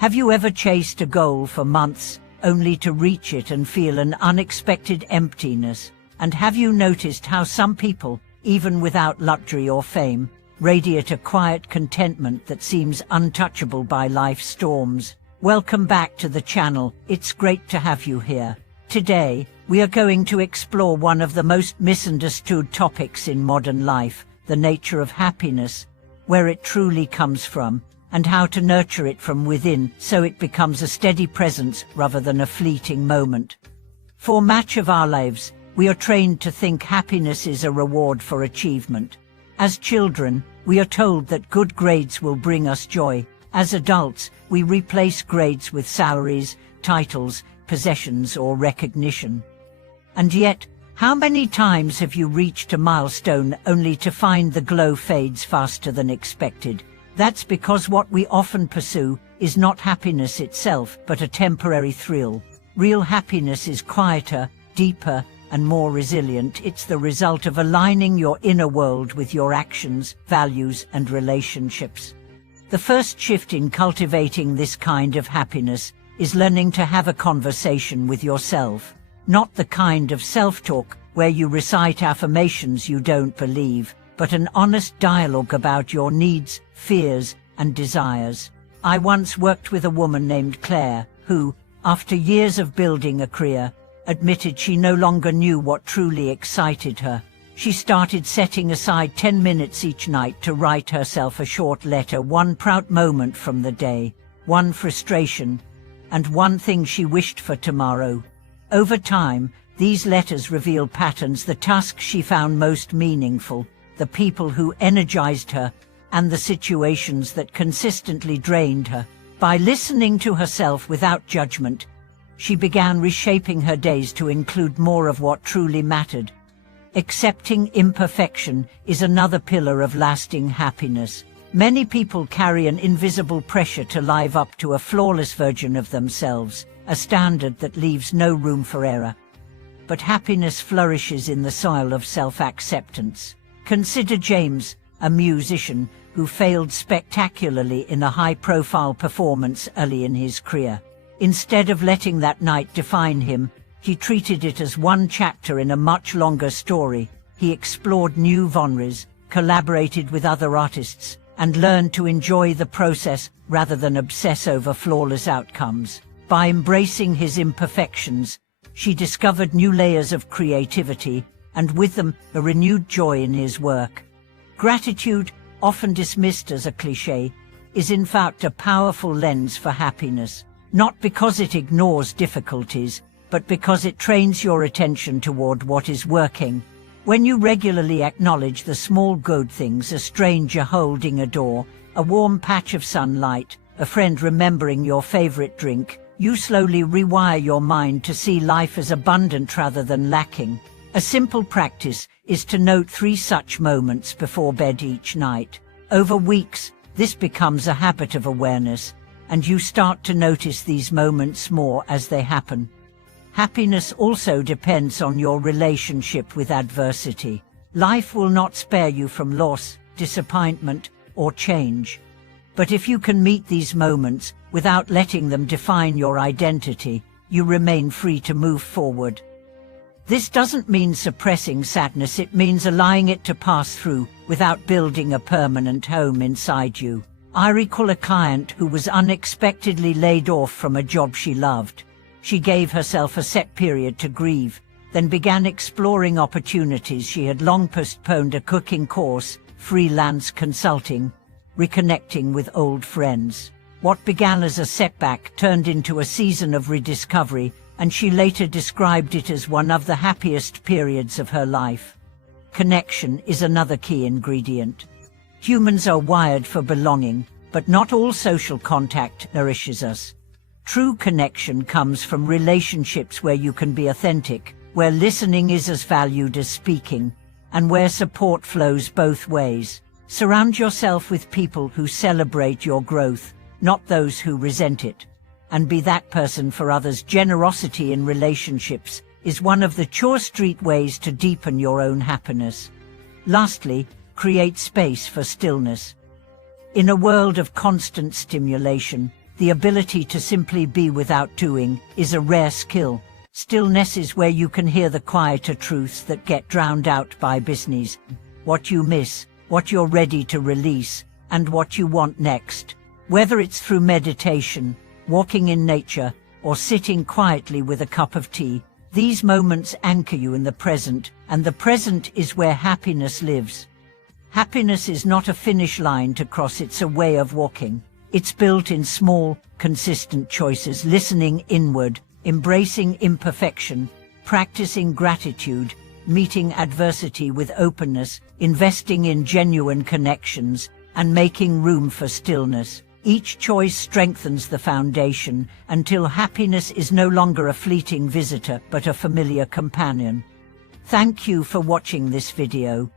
Have you ever chased a goal for months, only to reach it and feel an unexpected emptiness? And have you noticed how some people, even without luxury or fame, radiate a quiet contentment that seems untouchable by life's storms? Welcome back to the channel. It's great to have you here. Today, we are going to explore one of the most misunderstood topics in modern life, the nature of happiness, where it truly comes from, and how to nurture it from within so it becomes a steady presence rather than a fleeting moment. For much of our lives, we are trained to think happiness is a reward for achievement. As children, we are told that good grades will bring us joy. As adults, we replace grades with salaries, titles, possessions, or recognition. And yet, how many times have you reached a milestone only to find the glow fades faster than expected? That's because what we often pursue is not happiness itself, but a temporary thrill. Real happiness is quieter, deeper, and more resilient. It's the result of aligning your inner world with your actions, values, and relationships. The first shift in cultivating this kind of happiness is learning to have a conversation with yourself. Not the kind of self-talk where you recite affirmations you don't believe, but an honest dialogue about your needs, fears, and desires. I once worked with a woman named Claire, who, after years of building a career, admitted she no longer knew what truly excited her. She started setting aside 10 minutes each night to write herself a short letter, one proud moment from the day, one frustration, and one thing she wished for tomorrow. Over time, these letters revealed patterns, the tasks she found most meaningful, the people who energized her, and the situations that consistently drained her. By listening to herself without judgment, she began reshaping her days to include more of what truly mattered. Accepting imperfection is another pillar of lasting happiness. Many people carry an invisible pressure to live up to a flawless version of themselves, a standard that leaves no room for error. But happiness flourishes in the soil of self-acceptance. Consider James, a musician who failed spectacularly in a high-profile performance early in his career. Instead of letting that night define him, he treated it as one chapter in a much longer story. He explored new genres, collaborated with other artists, and learned to enjoy the process rather than obsess over flawless outcomes. By embracing his imperfections, she discovered new layers of creativity, and with them, a renewed joy in his work. Gratitude, often dismissed as a cliché, is in fact a powerful lens for happiness, not because it ignores difficulties, but because it trains your attention toward what is working. When you regularly acknowledge the small good things, a stranger holding a door, a warm patch of sunlight, a friend remembering your favorite drink, you slowly rewire your mind to see life as abundant rather than lacking. A simple practice is to note 3 such moments before bed each night. Over weeks, this becomes a habit of awareness, and you start to notice these moments more as they happen. Happiness also depends on your relationship with adversity. Life will not spare you from loss, disappointment, or change. But if you can meet these moments without letting them define your identity, you remain free to move forward. This doesn't mean suppressing sadness, it means allowing it to pass through without building a permanent home inside you. I recall a client who was unexpectedly laid off from a job she loved. She gave herself a set period to grieve, then began exploring opportunities she had long postponed: a cooking course, freelance consulting, reconnecting with old friends. What began as a setback turned into a season of rediscovery, and she later described it as one of the happiest periods of her life. Connection is another key ingredient. Humans are wired for belonging, but not all social contact nourishes us. True connection comes from relationships where you can be authentic, where listening is as valued as speaking, and where support flows both ways. Surround yourself with people who celebrate your growth, not those who resent it. And be that person for others. Generosity in relationships is one of the street ways to deepen your own happiness. Lastly, create space for stillness. In a world of constant stimulation, The ability to simply be without doing is a rare skill. Stillness is where you can hear the quieter truths that get drowned out by business. What you miss, what you're ready to release, and what you want next. Whether it's through meditation, walking in nature, or sitting quietly with a cup of tea, these moments anchor you in the present, and the present is where happiness lives. Happiness is not a finish line to cross, it's a way of walking. It's built in small, consistent choices, listening inward, embracing imperfection, practicing gratitude, meeting adversity with openness, investing in genuine connections, and making room for stillness. Each choice strengthens the foundation until happiness is no longer a fleeting visitor but a familiar companion. Thank you for watching this video.